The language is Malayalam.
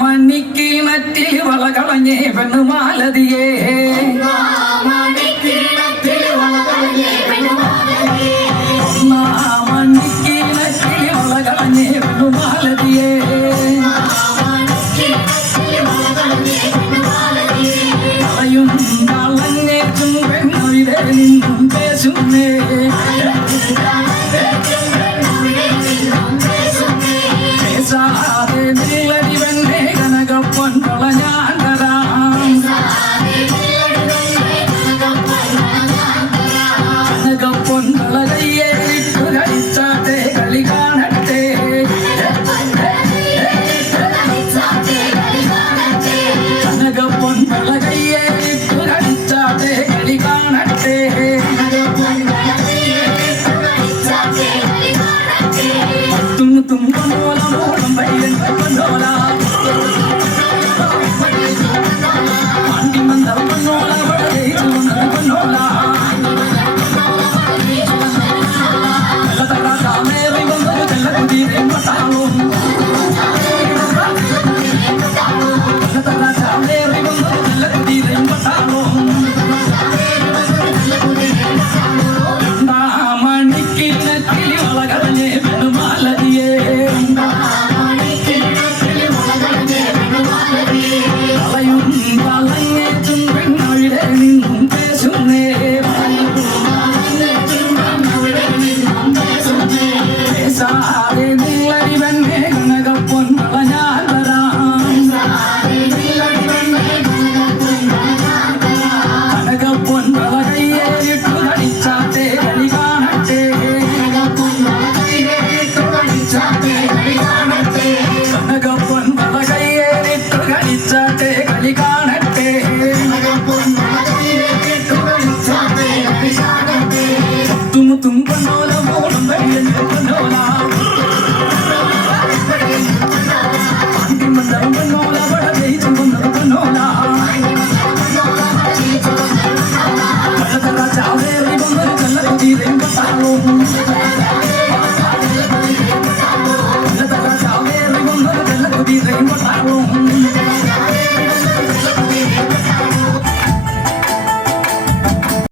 മണിക്കിണറ്റിൽ വളകളഞ്ഞേ പെണ്ണുമാലതിയേ മണിക്കിണറ്റിൽ വളകളഞ്ഞേ പെണ്ണുമാലതിയേ കളയും കളഞ്ഞേറ്റും പെണ്ണുവിടെ നിന്നും പേശുന്നേ പേശാതെ നില്ലടിവന്റെ കനകപ്പൊൻ കളഞ്ഞാൻ തരാം കനകപ്പൊൻ കളകയ്യേ ഇട്ടു കളിച്ചാട്ടെ കളി കാണട്ടെ കനകപ്പൊൻ കളകയ്യേ ഇട്ടു കളിച്ചാട്ടെ കളി കാണട്ടെ തും കൊണ്ടോല മോളം വയ്യൻ കൊണ്ടോല വണ്ടി മന്ദ കൊണ്ടോല വടേ കൊണ്ടോല തല താമേറി വന്നൊരു ചെല്ല കുതിരെ മട്ടാളും തല താമേറി വന്നൊരു ചെല്ല കുതിരെ മട്ടാളും മണിക്കിണറ്റിൽ വളകളഞ്ഞേ പെണ്ണുമാലതിയേ കളയും കളഞ്ഞേറ്റും പെണ്ണവിടെ നിന്നും പേശുന്നേ പേശാതെ നില്ലടിവന്നെ കനകപ്പൊൻ കളഞ്ഞാൻ തരാം കനകപ്പൊൻ കളകയ്യേറിട്ടു കളിച്ചാട്ടെ കളി കാണട്ടെ കനകപ്പൊൻ കളകയ്യേറിട്ടു കളിച്ചാട്ടെ കളി കാണട്ടെ മുത്തും കൊണ്ടോല മോളും വയ്യൻ കൊണ്ടോല മന്ദം കൊണ്ടോല വടേ കൊണ്ടോല ചാവേറി വന്നൊരു ചെല്ല കുതിരയും കൊണ്ടാളും